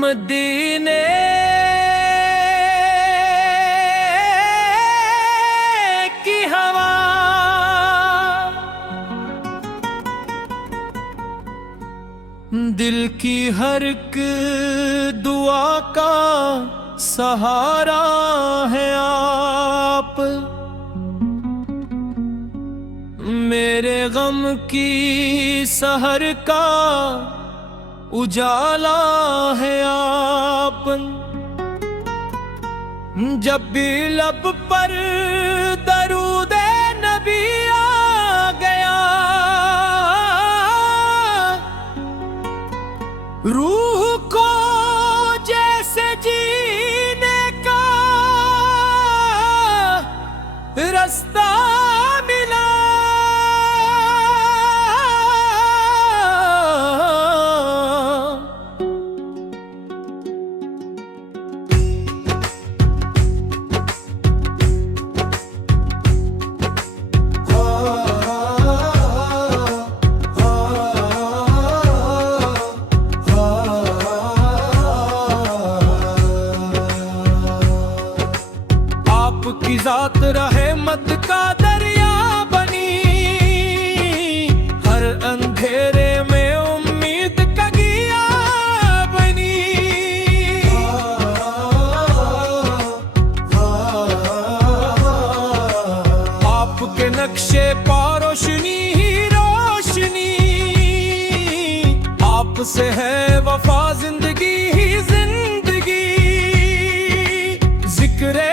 मदीने की हवा दिल की हर एक दुआ का सहारा है आप। मेरे गम की सहर का उजाला है आप। जब भी लब पर दरूदे नबी आ गया, रूह को जैसे जीने का रास्ता मिला। आपकी जात रहमत का दरिया बनी, हर अंधेरे में उम्मीद का दिया बनी। आपके नक्शे पा रोशनी ही रोशनी, आपसे है वफा जिंदगी ही जिंदगी। जिक्रे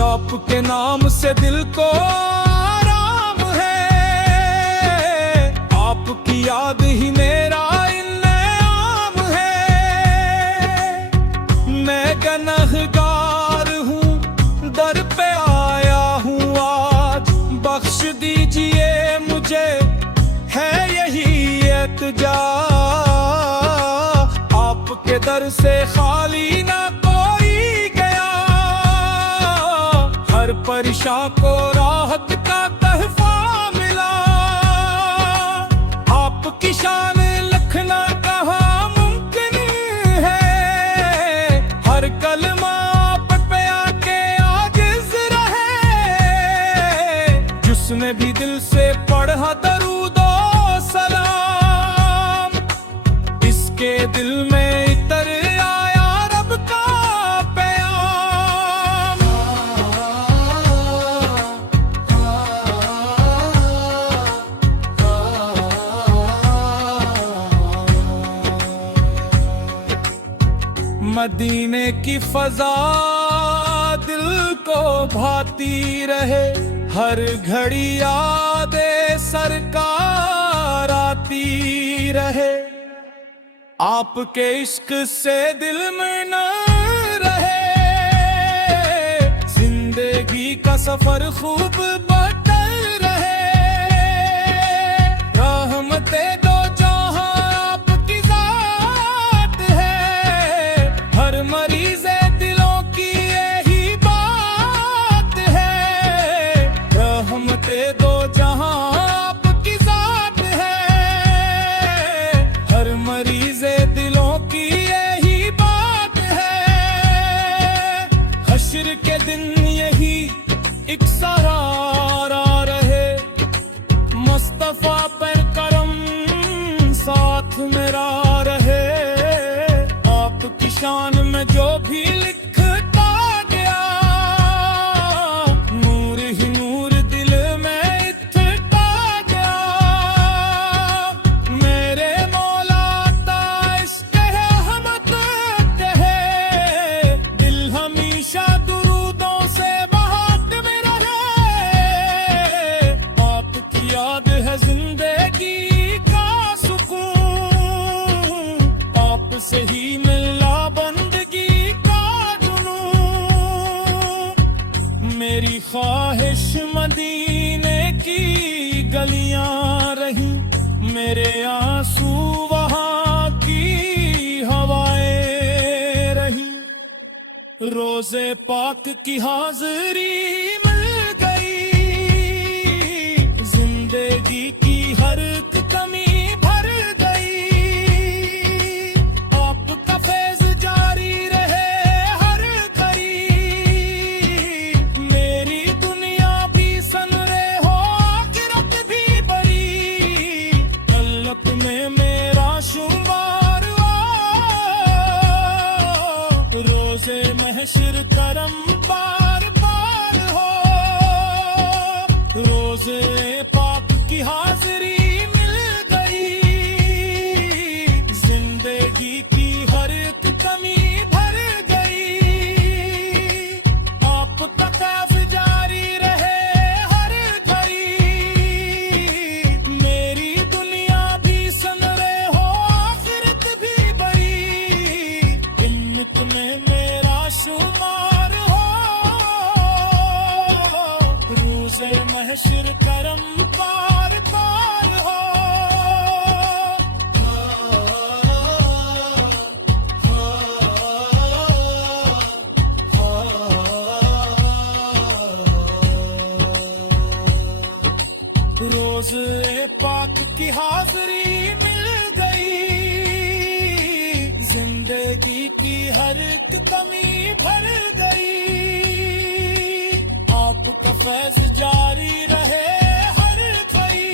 आपके नाम से दिल को आराम है, आपकी याद ही मेरा इनाम है। मैं गुनहगार हूँ, दर पे आया हूँ आज, बख्श दीजिए मुझे, है यही इल्तिजा। आपके दर से खाली ना परेशान को राहत का तहफा मिला। आपकी शान लिखना कहाँ मुमकिन है, हर कलमा आप पे आके आजिज़ रहे। जिसने भी दिल से पढ़ा दरूदो सलाम, इसके दिल में इतर आया रब का मदीने की फजा दिल को भाती रहे, हर घड़ी यादे सरकार आती रहे। आपके इश्क से दिल में न रहे, जिंदगी का सफर खूब बदल रहे। रहमते दो जहां आपकी जात है, हर मरीज़े दिलों की यही बात है। रहमते दो जहां आपकी जात है, हर मरीज़े दिलों की यही बात है। हश्र के दिन यही एक सहारा रहे, मुस्तफा पर करम साथ मेरा रहे। आपकी शान में जो भी लिखता गया, नूर ही नूर दिल में इतना गया। मेरे मौला ता इश्क़ है रहमत है, दिल हमेशा दुरूदों से बहात में रहे। आपकी याद है जिंदगी का सुकून, आपसे ही मिला बंदगी का जुनून। मेरी ख्वाहिश मदीने की गलियां रही, मेरे आंसू वहाँ की हवाएं रही। रोज़े पाक की हाज़री महशर करम पार पार हो। रोज़ ए पाक की हाज़री मिल गई, जिंदगी की हर एक कमी भर गई। आपका फैज़ जारी रहे हर कोई,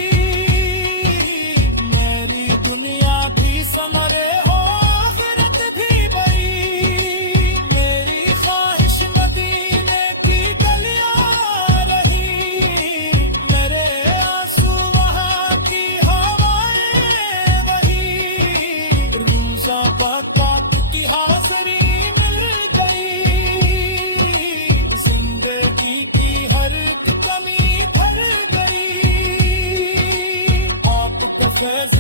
मेरी दुनिया भी संवरे हो आखिरत भी बई। मेरी ख्वाहिश मदीने की गलियां रही, मेरे आंसू वहाँ की हवाएं वही। रोज़ा पाक की हाज़री मिल गई, जिंदगी की हर कमी भर गई। आपका फैज़